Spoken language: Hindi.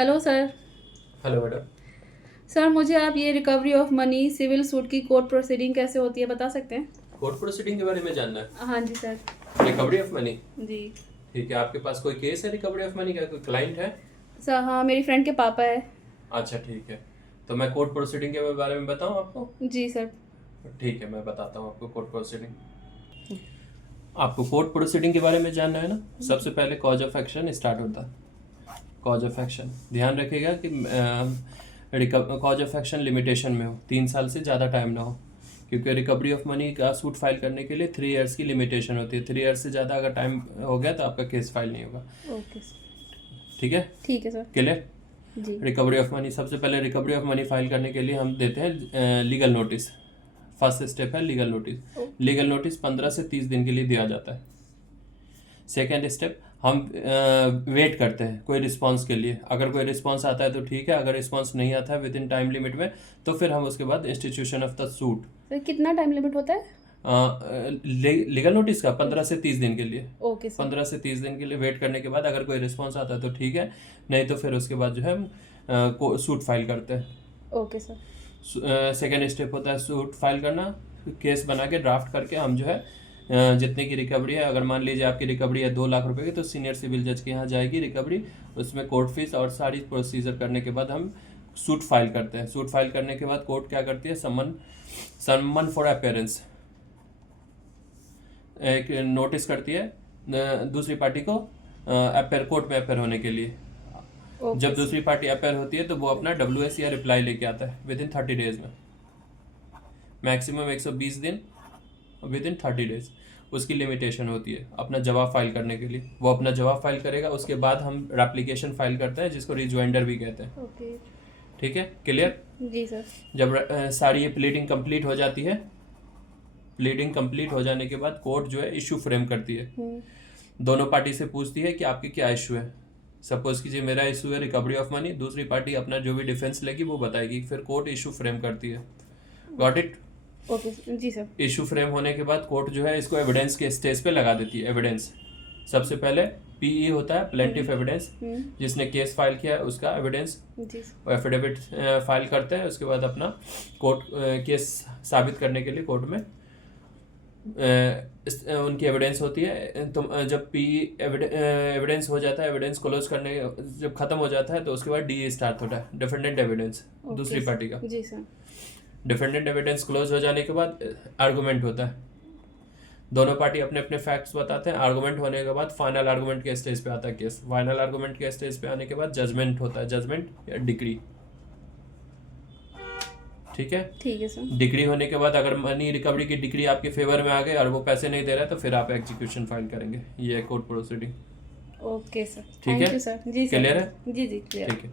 Hello sir. Hello madam. Sir मुझे आप ये recovery of money civil suit की कोर्ट प्रोसीडिंग कैसे होती है बता सकते हैं? कोर्ट प्रोसीडिंग के बारे में जानना हाँ जी सर। है? Recovery of money. जी ठीक है, आपके पास कोई केस है रिकवरी ऑफ मनी का? कोई क्लाइंट है? सर, हाँ मेरी फ्रेंड के पापा है। अच्छा ठीक है, तो मैं कोर्ट प्रोसीडिंग के बारे में बताऊं आपको? जी सर। ठीक है, मैं बताता हूँ आपको कोर्ट प्रोसीडिंग। आपको कोर्ट प्रोसीडिंग के बारे में जानना है ना? सबसे पहले कॉज ऑफ एक्शन स्टार्ट होता है। कॉज ऑफ एक्शन ध्यान रखिएगा कि कॉज ऑफ एक्शन लिमिटेशन में हो, 3 साल से ज़्यादा टाइम ना हो, क्योंकि रिकवरी ऑफ मनी का सूट फाइल करने के लिए 3 ईयर्स की लिमिटेशन होती है। 3 ईयर्स से ज़्यादा अगर टाइम हो गया तो आपका केस फाइल नहीं होगा। Okay sir. ठीक है? ठीक है सर। क्लियर? जी रिकवरी ऑफ मनी, सबसे पहले रिकवरी ऑफ मनी फाइल करने के लिए हम देते हैं लीगल नोटिस। फर्स्ट स्टेप है लीगल नोटिस। लीगल नोटिस 15 से 30 दिन के लिए दिया जाता है। सेकेंड स्टेप, हम वेट करते हैं कोई रिस्पांस के लिए। अगर कोई रिस्पांस आता है तो ठीक है, अगर रिस्पांस नहीं आता है विद इन टाइम लिमिट में, तो फिर हम उसके बाद institution of the suit. Sir कितना टाइम लिमिट होता है? लीगल नोटिस का 15 से 30 दिन के लिए। Okay sir. 15 से 30 दिन के लिए वेट करने के बाद अगर कोई रिस्पांस आता है तो ठीक है, नहीं तो फिर उसके बाद जो है हम सूट फाइल करते हैं। Okay sir. सेकेंड स्टेप होता है सूट फाइल करना। केस बना के ड्राफ्ट करके हम जो है जितने की रिकवरी है, अगर मान लीजिए आपकी रिकवरी है 2 लाख रुपए की, तो सीनियर सिविल जज के यहाँ जाएगी रिकवरी, उसमें कोर्ट फीस और सारी प्रोसीजर करने के बाद हम सूट फाइल करते हैं। सूट फाइल करने के बाद कोर्ट क्या करती है, समन फॉर अपेयरेंस एक नोटिस करती है दूसरी पार्टी को अपेयर कोर्ट में अपेयर होने के लिए। जब दूसरी पार्टी अपेयर होती है तो वो अपना WS या रिप्लाई लेके आता है विद इन 30 डेज में, मैक्सिमम 120 दिन, विद इन 30 डेज उसकी लिमिटेशन होती है अपना जवाब फाइल करने के लिए। वो अपना जवाब फाइल करेगा, उसके बाद हम एप्लीकेशन फाइल करते हैं जिसको रिज्वाइंडर भी कहते हैं। ओके। ठीक है? क्लियर? जी सर। जब सारी ये प्लीडिंग कंप्लीट हो जाती है, प्लीडिंग कंप्लीट हो जाने के बाद कोर्ट जो है इशू फ्रेम करती है। दोनों पार्टी से पूछती है कि आपके क्या इशू है। सपोज कीजिए मेरा इशू है रिकवरी ऑफ मनी, दूसरी पार्टी अपना जो भी डिफेंस लेगी वो बताएगी, फिर कोर्ट इशू फ्रेम करती है। Got it? ओके जी सर। इशू फ्रेम होने के बाद कोर्ट जो है इसको एविडेंस के स्टेज पे लगा देती है। एविडेंस सबसे पहले PE होता है, प्लेंटिफ एविडेंस, जिसने केस फाइल किया है उसका एविडेंस। एफिडेविट फाइल करते हैं, उसके बाद अपना कोर्ट केस साबित करने के लिए कोर्ट में उनकी एविडेंस होती है। तो जब PE एविडेंस हो जाता है, एविडेंस क्लोज करने जब खत्म हो जाता है तो उसके बाद DE स्टार्ट होता है, डिफेंडेंट एविडेंस, दूसरी पार्टी का। जी सर। डिफेंडेंट एविडेंस क्लोज हो जाने के बाद आर्गूमेंट होता है। दोनों पार्टी अपने अपने फैक्ट्स बताते हैं। आर्गूमेंट होने के बाद फाइनल आर्गूमेंट के स्टेज पे आता है केस। फाइनल आर्गूमेंट के स्टेज पे आने के बाद जजमेंट होता है, जजमेंट या डिक्री। ठीक है? ठीक है सर। डिक्री होने के बाद अगर मनी रिकवरी की डिक्री आपके फेवर में आ गई और वो पैसे नहीं दे रहा है तो फिर आप एग्जीक्यूशन फाइल करेंगे। ये है कोर्ट प्रोसीडिंग। Okay sir. ठीक है? Thank you sir. जी सर। क्लियर है? जी जी क्लियर। ठीक है।